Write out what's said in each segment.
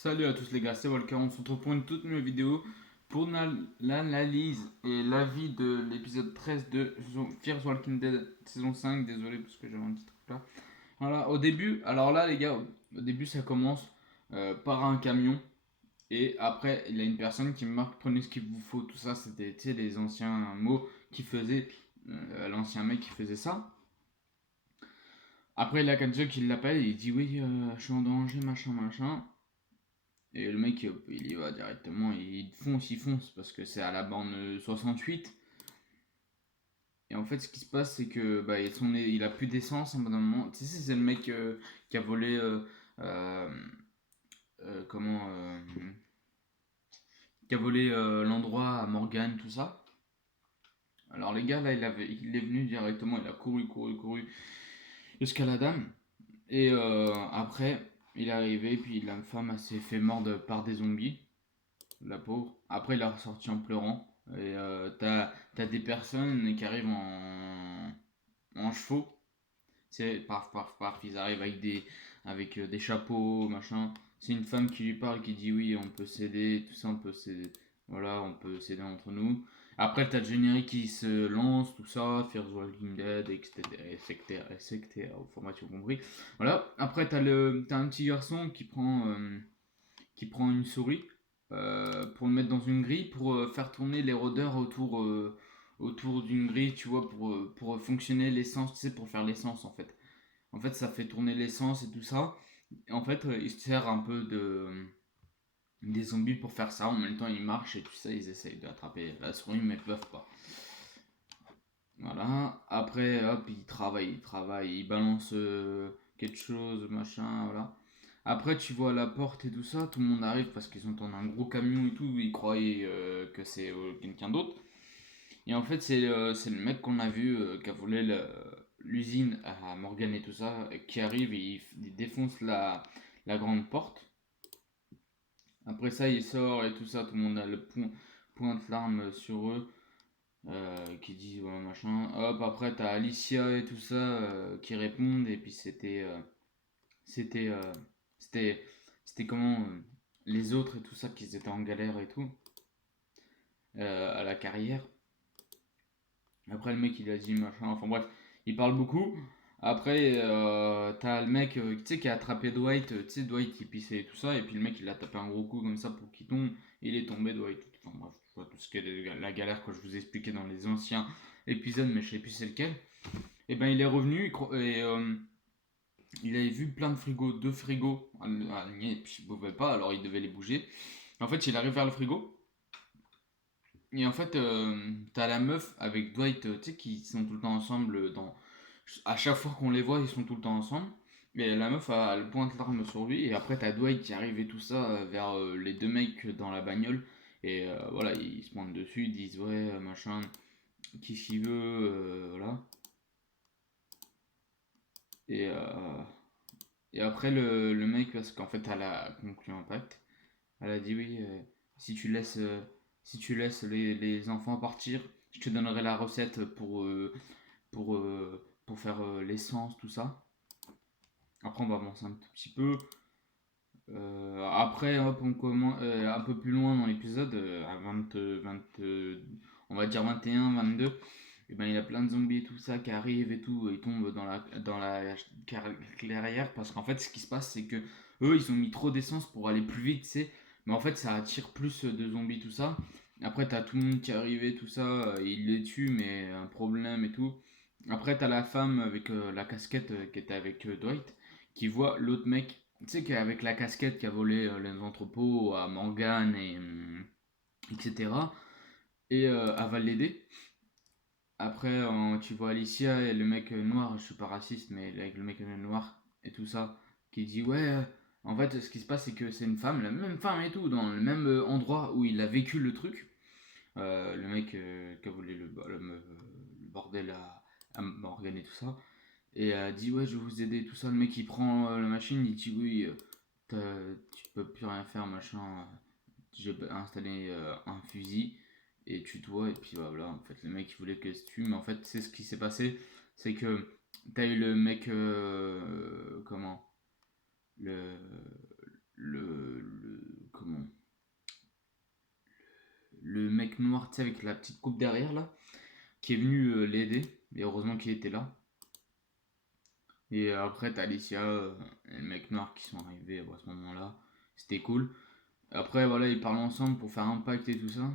Salut à tous les gars, c'est Volker, on se retrouve pour une toute nouvelle vidéo pour l'analyse et l'avis de l'épisode 13 de Fear the Walking Dead saison 5. Désolé parce que j'avais un petit truc là. Voilà, au début, alors là les gars, au début ça commence par un camion et après il y a une personne qui me marque prenez ce qu'il vous faut, tout ça c'était les anciens mots qui faisaient, l'ancien mec qui faisait ça. Après il y a Kanjo qui l'appelle et il dit oui, je suis en danger, machin machin. Et le mec, il y va directement, il fonce, parce que c'est à la borne 68. Et en fait, ce qui se passe, c'est que il a plus d'essence à un moment. Tu sais, c'est le mec qui a volé, euh, comment, qui a volé l'endroit à Morgane, tout ça. Alors les gars, là, il est venu directement, il a couru jusqu'à la dame. Et après, il est arrivé, puis la femme elle s'est fait mordre par des zombies. La pauvre. Après, il a ressorti en pleurant. Et t'as des personnes qui arrivent en chevaux. C'est paf, paf, paf. Ils arrivent avec des chapeaux, machin. C'est une femme qui lui parle, qui dit oui, on peut s'aider, tout ça, on peut s'aider. Voilà, on peut s'aider entre nous. Après, t'as le générique qui se lance, tout ça, Fear the Walking Dead, etc. Au format, tu as compris. Voilà. Après, t'as un petit garçon qui prend une souris pour le mettre dans une grille pour faire tourner les rôdeurs autour d'une grille, tu vois, pour fonctionner l'essence, tu sais, pour faire l'essence en fait. En fait, ça fait tourner l'essence et tout ça. Et en fait, il se sert un peu des zombies pour faire ça. En même temps, ils marchent et tout ça, ils essayent d'attraper la souris, mais ils peuvent pas. Voilà. Après, hop, ils travaillent, ils balancent quelque chose, machin, voilà. Après, tu vois la porte et tout ça, tout le monde arrive parce qu'ils sont dans un gros camion et tout, ils croyaient que c'est quelqu'un d'autre. Et en fait, c'est le mec qu'on a vu qui a volé l'usine à Morgan et tout ça, qui arrive et il défonce la grande porte. Après ça, il sort et tout ça, tout le monde a le pointe l'arme sur eux, qui disent ouais, machin. Hop, après, t'as Alicia et tout ça qui répondent, et puis c'était euh, c'était c'était comment les autres et tout ça qui étaient en galère et tout à la carrière. Après le mec il a dit machin, enfin bref, il parle beaucoup. Après t'as le mec tu sais qui a attrapé Dwight, tu sais Dwight il pissait et tout ça et puis le mec il a tapé un gros coup comme ça pour qu'il tombe, il est tombé Dwight. Enfin bref, tu vois, tout ce qui est la galère que je vous ai expliqué dans les anciens épisodes mais je sais plus c'est lequel. Et ben il est revenu et il avait vu plein de frigos, deux frigos alignés, et puis il pouvait pas, alors il devait les bouger. En fait, il arrive vers le frigo, et en fait, t'as la meuf avec Dwight, tu sais, qui sont tout le temps ensemble. À chaque fois qu'on les voit, ils sont tout le temps ensemble. Et la meuf, elle pointe l'arme sur lui, et après, t'as Dwight qui arrive et tout ça vers les deux mecs dans la bagnole. Et voilà, ils se pointent dessus, ils disent ouais, machin, qui s'y veut, voilà. Et, et après, le mec, parce qu'en fait, elle a conclu un pacte. Elle a dit oui, si tu laisses, si tu laisses les enfants partir, je te donnerai la recette pour faire l'essence, tout ça. Après, on va avancer un tout petit peu. Après, hop, on commence un peu plus loin dans l'épisode, à 20, on va dire 21, 22. Et ben, il y a plein de zombies et tout ça qui arrivent et tout. Ils tombent dans la clairière parce qu'en fait, ce qui se passe, c'est que eux, ils ont mis trop d'essence pour aller plus vite, tu sais. Mais en fait, ça attire plus de zombies, tout ça. Après, t'as tout le monde qui est arrivé, tout ça. Ils les tuent, mais un problème et tout. Après, t'as la femme avec la casquette qui était avec Dwight qui voit l'autre mec, tu sais, avec la casquette qui a volé les entrepôts à Morgan et etc. Et elle va l'aider. Après, tu vois Alicia et le mec noir, je suis pas raciste, mais avec le mec noir et tout ça, qui dit ouais, en fait, ce qui se passe, c'est que c'est une femme, la même femme et tout, dans le même endroit où il a vécu le truc. Le mec qui a volé le bordel à Morgan et tout ça. Et dit ouais, je vais vous aider, tout ça. Le mec il prend la machine, il dit oui, tu peux plus rien faire, machin. J'ai installé un fusil et tue-toi. Et puis bah, voilà, en fait, le mec il voulait qu'elle se tue, mais en fait, c'est ce qui s'est passé. C'est que t'as eu le mec, comment le, mec noir, tu sais, avec la petite coupe derrière là, qui est venu l'aider. Et heureusement qu'il était là. Et après, t'as Alicia et le mec noir qui sont arrivés à ce moment-là. C'était cool. Après, voilà, ils parlent ensemble pour faire un pacte et tout ça.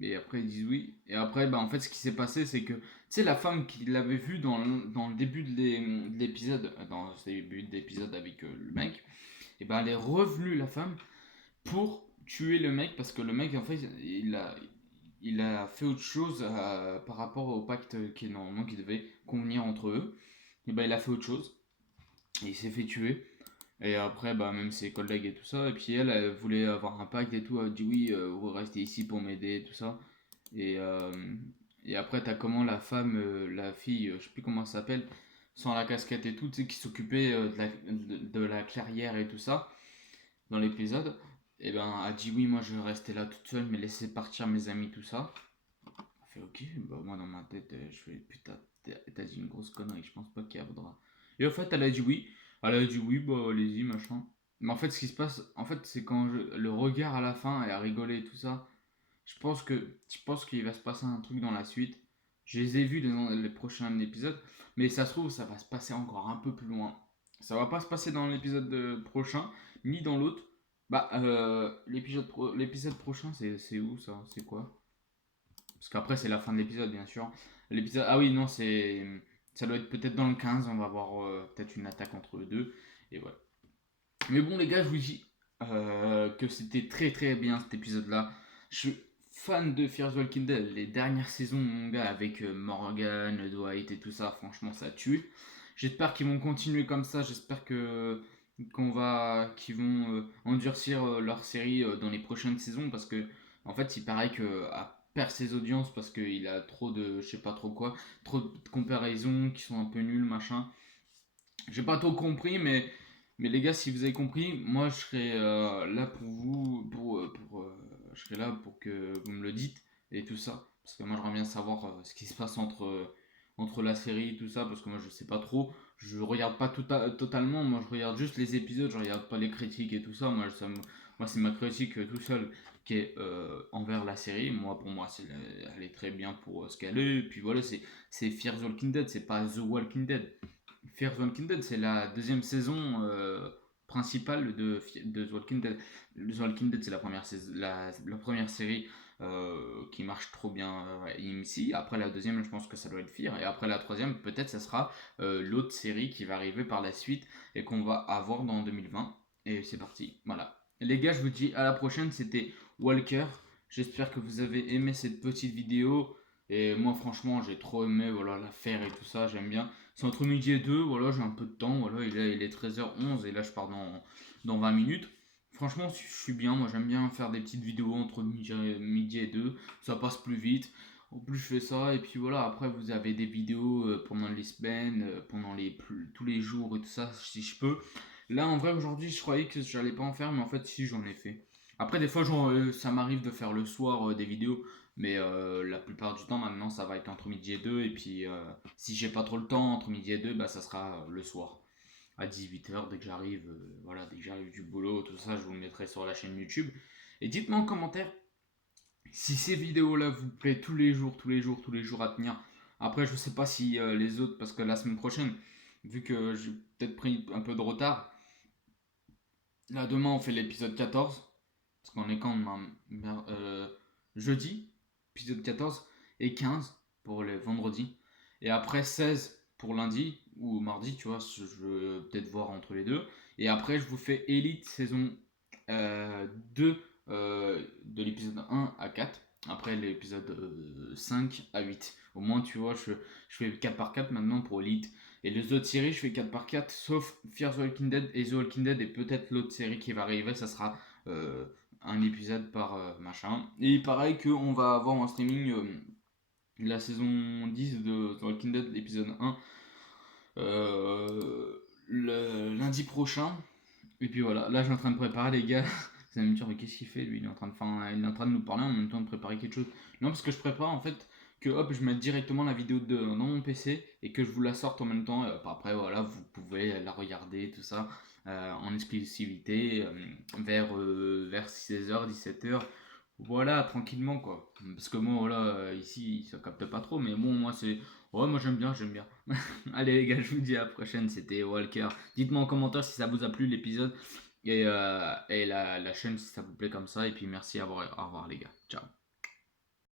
Et après, ils disent oui. Et après, bah, en fait, ce qui s'est passé, c'est que, tu sais, la femme qui l'avait vu dans le début de l'épisode, dans le début de l'épisode avec le mec, et ben, elle est revenue, la femme, pour tuer le mec, parce que le mec, en fait, il a fait autre chose par rapport au pacte normalement qui devait convenir entre eux. Et ben, il a fait autre chose. Et il s'est fait tuer. Et après, bah, même ses collègues et tout ça. Et puis elle voulait avoir un pacte et tout. Elle a dit oui, vous restez ici pour m'aider et tout ça. Et, euh, et après, t'as comment la femme, la fille, je sais plus comment elle s'appelle, sans la casquette et tout, tu sais, qui s'occupait de la clairière et tout ça, dans l'épisode. Et ben, a dit oui, moi je vais rester là toute seule, mais laisser partir mes amis, tout ça. Elle fait ok, bah moi dans ma tête, je fais putain, t'as dit une grosse connerie, je pense pas qu'il y voudra. Et en fait, elle a dit oui. Elle a dit oui, bah allez-y, machin. Mais en fait, ce qui se passe, en fait, c'est quand le regard à la fin et à rigoler et tout ça, je pense qu'il va se passer un truc dans la suite. Je les ai vus dans les prochains épisodes, mais ça se trouve, ça va se passer encore un peu plus loin. Ça va pas se passer dans l'épisode prochain, ni dans l'autre. Bah, l'épisode prochain, c'est où ça? C'est quoi? Parce qu'après, c'est la fin de l'épisode, bien sûr. L'épisode. Ah oui, non, c'est. Ça doit être peut-être dans le 15. On va avoir peut-être une attaque entre eux deux. Et voilà. Mais bon, les gars, je vous dis que c'était très très bien cet épisode-là. Je suis fan de Fear the Walking Dead. Les dernières saisons, mon gars, avec Morgan, Dwight et tout ça, franchement, ça tue. J'espère qu'ils vont continuer comme ça. J'espère qu'ils vont endurcir leur série dans les prochaines saisons parce que en fait, il paraît que perd ses audiences parce qu'il a trop de, je sais pas trop quoi, trop de comparaisons qui sont un peu nulles, machin. J'ai pas trop compris, mais les gars, si vous avez compris, moi je serai là pour vous, je serai là pour que vous me le dites et tout ça. Parce que moi j'aimerais bien savoir ce qui se passe entre la série et tout ça, parce que moi je sais pas trop. Je regarde pas totalement, moi je regarde juste les épisodes, je regarde pas les critiques et tout ça. Moi c'est ma critique tout seul qui est envers la série. Moi pour moi elle est très bien pour ce qu'elle est. Et puis voilà, c'est Fear the Walking Dead, c'est pas The Walking Dead. Fear the Walking Dead, c'est la deuxième saison principale de The Walking Dead. The Walking Dead, c'est la première série qui marche trop bien ici. Après la deuxième, je pense que ça doit être Fear. Et après la troisième, peut-être ça sera l'autre série qui va arriver par la suite et qu'on va avoir dans 2020. Et c'est parti. Voilà. Les gars, je vous dis à la prochaine. C'était Walker. J'espère que vous avez aimé cette petite vidéo. Et moi, franchement, j'ai trop aimé voilà, la faire et tout ça. J'aime bien. C'est entre midi et 2, voilà, j'ai un peu de temps, voilà, il est 13h11 et là je pars dans 20 minutes. Franchement, je suis bien, moi j'aime bien faire des petites vidéos entre midi et 2, ça passe plus vite. En plus je fais ça et puis voilà, après vous avez des vidéos pendant les semaines, pendant tous les jours et tout ça, si je peux. Là en vrai aujourd'hui je croyais que j'allais pas en faire, mais en fait si j'en ai fait. Après des fois ça m'arrive de faire le soir des vidéos, mais la plupart du temps maintenant ça va être entre midi et 2 et puis si j'ai pas trop le temps entre midi et 2, bah ça sera le soir à 18h dès que j'arrive voilà, dès que j'arrive du boulot, tout ça, je vous le mettrai sur la chaîne YouTube. Et dites-moi en commentaire si ces vidéos là vous plaît tous les jours, tous les jours, tous les jours à tenir. Après je sais pas si les autres, parce que la semaine prochaine, vu que j'ai peut-être pris un peu de retard, là demain on fait l'épisode 14, parce qu'on est quand demain jeudi, épisode 14, et 15 pour les vendredis. Et après 16 pour lundi ou mardi, tu vois, je veux peut-être voir entre les deux. Et après, je vous fais Elite saison 2 de l'épisode 1 à 4. Après l'épisode 5 à 8. Au moins, tu vois, je fais 4 par 4 maintenant pour Elite. Et les autres séries, je fais 4 par 4, sauf Fear the Walking Dead et The Walking Dead. Et peut-être l'autre série qui va arriver, ça sera un épisode par machin. Et pareil qu'on va avoir en streaming la saison 10 de The Walking Dead, l'épisode 1, le lundi prochain. Et puis voilà, là je suis en train de préparer les gars. Vous allez me dire, mais qu'est-ce qu'il fait lui, il est en train de nous parler en même temps de préparer quelque chose. Non, parce que je prépare en fait que hop, je mette directement la vidéo dans mon PC et que je vous la sorte en même temps. Et après, voilà, vous pouvez la regarder, tout ça, en exclusivité vers 16h, 17h. Voilà, tranquillement quoi. Parce que moi, voilà, ici, ça capte pas trop, mais bon, moi, c'est. Ouais, moi, j'aime bien, j'aime bien. Allez, les gars, je vous dis à la prochaine, c'était Walker. Dites-moi en commentaire si ça vous a plu l'épisode et la chaîne si ça vous plaît comme ça. Et puis, merci, au revoir les gars. Ciao.